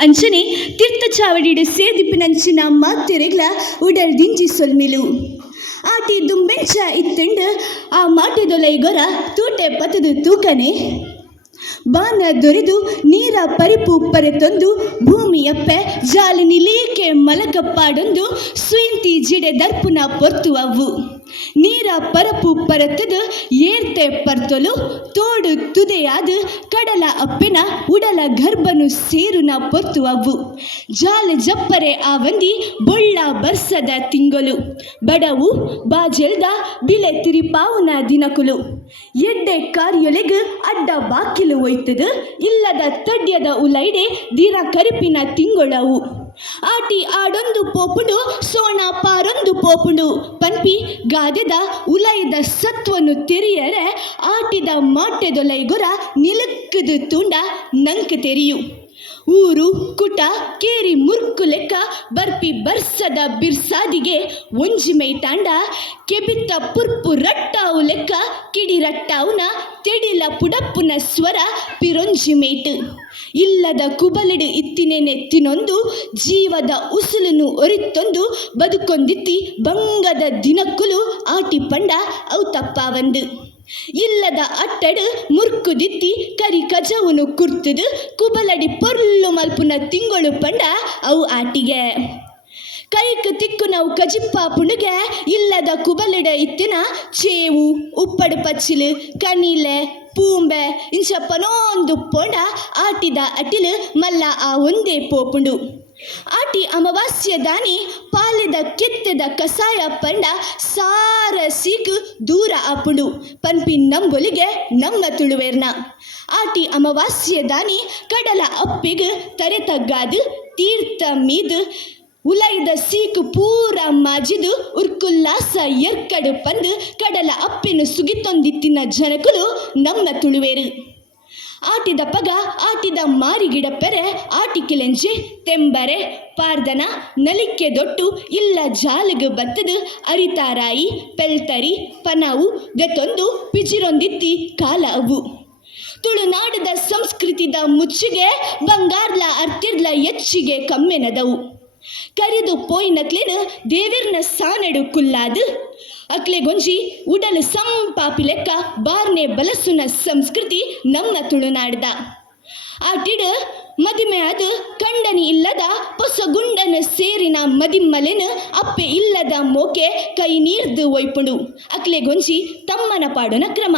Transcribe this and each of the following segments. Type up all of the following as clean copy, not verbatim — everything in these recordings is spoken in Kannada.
ಅಂಚನೆ ತೀರ್ಥಚಾವಡಿയുടെ ಸೇದಿപ്പിനಂಚಿನ ಮಾತೆರೆಗ್ಲ ಉಡಲ್ ದಿಂಜಿ ಸೊಲ್ಮಿಲು ಆಟಿ ದುಂಬೆಂಚ ಇತ್ತಂಡು ಆ ಮಾಟೆದೊಲೈಗೊರ ತೂಟೆ ಪತದು ತೂಕನೆ ಬಾನ ದೊರೆದು ನೀರ ಪರಿಪು ಪರೆತೊಂದು ಭೂಮಿಯಪ್ಪೆ ಜಾಲಿನಿ ಲೇಕೆ ಮಲಕಪ್ಪಾಡೊಂದು ಸ್ವಿಂತಿ ಜಿಡೆ ದರ್ಪುನ ಪೊರ್ತು ಅವು ನೀರ ಪರಪು ಪರತದು ಏರ್ತೆ ಪರ್ತೊಲು ತೋಡು ತುದೆಯಾದ ಕಡಲ ಅಪ್ಪೆನ ಉಡಲ ಗರ್ಭನು ಸೇರುನ ಪೊರ್ತು ಅವು ಜಾಲ ಜಪ್ಪರೆ ಆ ವಂದಿ ಬೊಳ್ಳ ಬರ್ಸದ ತಿಂಗೊಲು ಬಡವು ಬಾಜೆಲ್ದ ಬಿಳೆ ತಿರಿಪಾವುನ ದಿನಕುಲು ಎಡ್ಡೆ ಕಾರ್ಯೊಲೆಗ್ ಅಡ್ಡ ಬಾಕಿಲು ಒಯ್ತದು ಇಲ್ಲದ ತಡ್ಯದ ಉಲೈಡೆ ದೀರ ಕರಿಪಿನ ತಿಂಗೊಳವು ಆಟಿ ಆಡೊಂದು ಪೋಪುಡು ಸೋಣ ಪಾರೊಂದು ಪೋಪುಡು ಪನ್ಪಿ ಗಾದೆದ ಉಲೈದ ಸತ್ವನು ತೆರಿಯರೆ ಆಟಿದ ಮಾಟೆದೊಲೈಗೊರ ನಿಲುಕ್ಕದು ತುಂಡ ನಂಕ ತೆರಿಯು ಊರು ಕುಟ ಕೇರಿ ಮುರ್ಕು ಲೆಕ್ಕ ಬರ್ಪಿ ಬರ್ಸದ ಬಿರ್ಸಾದಿಗೆ ಒಂಜಿ ಮೈತಾಂಡ ಕೆಬಿತ್ತ ಪುರ್ಪು ರಟ್ಟಾವು ಲೆಕ್ಕ ಕಿಡಿ ರಟ್ಟಾವುನ ತೆಡಿಲ ಪುಡಪ್ಪುನ ಸ್ವರ ಪಿರೊಂಜಿ ಮೇಟು ಇಲ್ಲದ ಕುಬಲಿಡು ಇತ್ತಿನೆತ್ತಿನೊಂದು ಜೀವದ ಉಸುಲನ್ನು ಒರಿತ್ತೊಂದು ಬದುಕೊಂದಿತ್ತಿ ಬಂಗದ ದಿನಕ್ಕುಲು ಆಟಿ ಪಂಡ ಅವು ತಪ್ಪಾವಂದು ಇಲ್ಲದ ಅಟ್ಟಡು ಮುರ್ಕುದಿತ್ತಿ ಕರಿ ಕಜವುನು ಕುರ್ತುದು ಕುಬಲಡಿ ಪೊರ್ಲು ಮಲ್ಪುನ ತಿಂಗಳು ಪಂಡ ಅವು ಆಟಿಗೆ ಕೈಕ್ ತಿಕ್ಕು ನಾವು ಕಜಿಪ್ಪ ಪುಣಗೆ ಇಲ್ಲದ ಕುಬಲಿಡ ಇತ್ತಿನ ಚೇವು ಉಪ್ಪಡು ಪಚ್ಚಿಲು ಕಣಿಲೆ ಪೂಂಬೆ ಇಂಚಪ್ಪನೊಂದು ಪೊಂಡ ಆಟಿದ ಅಟಿಲು ಮಲ್ಲ ಆ ಒಂದೇ ಪೋಪುಂಡು ಆಟಿ ಅಮಾವಾಸ್ಯ ದಾನಿ ಪಾಲೆದ ಕೆತ್ತದ ಕಸಾಯ ಪಂಡ ಸಾರ ಸೀಕು ದೂರ ಆಪುಂಡು ಪನ್ಪಿ ನಂಬೊಲಿಗೆ ನಮ್ಮ ತುಳುವೇರ್ನ ಆಟಿ ಅಮಾವಾಸ್ಯ ದಾನಿ ಕಡಲ ಅಪ್ಪಿಗೆ ತರೆತಗ್ಗಾದು ತೀರ್ಥ ಮೀದು ಉಲೈದ ಸೀಕು ಪೂರ ಮಾಜಿದು ಉರ್ಕುಲ್ಲಾಸ ಎರ್ಕಡು ಪಂದು ಕಡಲ ಅಪ್ಪಿನ ಸುಗಿತೊಂದಿತ್ತಿನ ಜನಕುಲು ನಮ್ಮ ತುಳುವೇರು ಆಟಿದ ಪಗ ಆಟಿದ ಮಾರಿಗಿಡ ಪೆರೆ ಆಟಿಕಿಲೆಂಜೆ ತೆಂಬರೆ ಪಾರ್ದನ ನಲಿಕೆ ದೊಟ್ಟು ಇಲ್ಲ ಜಾಲಗ ಬತ್ತದು ಅರಿತಾರಾಯಿ ಪೆಲ್ತರಿ ಪನವು ಗತೊಂದು ಪಿಜಿರೊಂದಿತ್ತಿ ಕಾಲ ಅವು ತುಳುನಾಡದ ಸಂಸ್ಕೃತಿದ ಮುಚ್ಚಿಗೆ ಬಂಗಾರ್ಲ ಅರ್ತಿರ್ಲ ಹೆಚ್ಚಿಗೆ ಕಮ್ಮೆನದವು ಕರಿದು ಪೋಯ್ನಕ್ಲೇನು ದೇವಿರ್ನ ಸಾನಡು ಕುಲ್ಲಾದು ಅಕ್ಲೆ ಗೊಂಜಿ ಉಡಲು ಸಂಪಾಪಿ ಲೆಕ್ಕ ಬಾರ್ನೆ ಬಲಸುನ ಸಂಸ್ಕೃತಿ ನಮ್ಮ ತುಳುನಾಡ್ದ ಆಟಿಡು ಮದಿಮೆ ಅದು ಕಂಡನಿ ಇಲ್ಲದ ಹೊಸ ಗುಂಡನ ಸೇರಿನ ಮದಿಮ್ಮಲೆನು ಅಪ್ಪೆ ಇಲ್ಲದ ಮೋಕೆ ಕೈ ನೀರ್ದು ಒಯ್ಪುಂಡು ಅಕ್ಲೆ ಗೊಂಜಿ ತಮ್ಮನ ಪಾಡುನ ಕ್ರಮ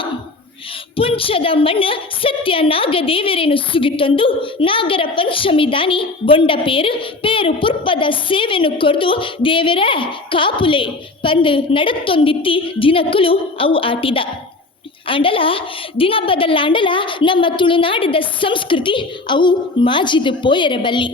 ಪುಂಚದ ಮಣ್ಣು ಸತ್ಯ ನಾಗದೇವರೇನು ಸುಗಿತೊಂದು ನಾಗರ ಪಂಚಮಿ ದಾನಿ ಬೊಂಡ ಪೇರು ಪುರ್ಪದ ಸೇವೆನು ಕೊರ್ದು ದೇವರೇ ಕಾಪುಲೆ ಪಂದು ನಡತ್ತೊಂದಿತ್ತಿ ದಿನಕ್ಕುಲು ಅವು ಆಟಿದ ಆಂಡಲ ದಿನ ಬದಲಾಂಡಲ ನಮ್ಮ ತುಳುನಾಡಿದ ಸಂಸ್ಕೃತಿ ಅವು ಮಾಜಿದು ಪೋಯರೆ ಬಲ್ಲಿ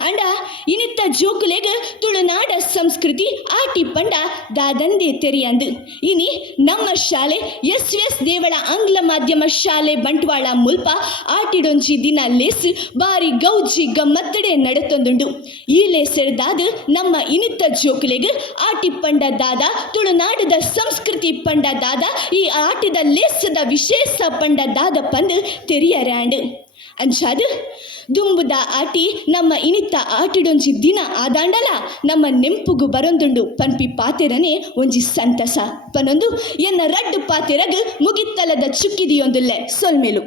ಅಂಡ ಇನಿತ್ತ ಜೋಕುಲೆಗ ತುಳುನಾಡ ಸಂಸ್ಕೃತಿ ಆಟಿ ಪಂಡ ದಾದಂದೆ ತೆರಿಯಂದು ಇನಿ ನಮ್ಮ ಶಾಲೆ ಎಸ್ ದೇವಳ ಆಂಗ್ಲ ಮಾಧ್ಯಮ ಶಾಲೆ ಬಂಟ್ವಾಳ ಮುಲ್ಪ ಆಟಿಡೊಂಜಿ ದಿನ ಲೇಸು ಬಾರಿ ಗೌಜಿ ಗಮ್ಮತ್ತಡೆ ನಡತೊಂದುಂಡು ಈ ಲೇಸೆಡ್ದಾದ ನಮ್ಮ ಇನಿತ್ತ ಜೋಕುಲೆಗ ಆಟಿ ಪಂಡ ದಾದ ತುಳುನಾಡದ ಸಂಸ್ಕೃತಿ ಪಂಡ ದಾದ ಈ ಆಟಿದ ಲೇಸದ ವಿಶೇಷ ಪಂಡ ದಾದ ಪಂದು ತೆರಿಯರಾಂಡು ಅಂಚಾದು ದುಂಬುದ ಆಟಿ ನಮ್ಮ ಇನಿತ್ತ ಆಟಿಡೊಂಜಿ ದಿನ ಆದಾಂಡಲ ನಮ್ಮ ನೆಂಪುಗು ಬರೊಂದುಂಡು ಪನ್ಪಿ ಪಾತೆರನೆ ಒಂಜಿ ಸಂತಸ ಪನೊಂದು ಎನ್ನ ರಡ್ಡು ಪಾತೆರಗ್ ಮುಗಿತ್ತಲದ ಚುಕ್ಕಿದಿಯೊಂದುಲ್ಲೆ ಸೊಲ್ಮೆಲು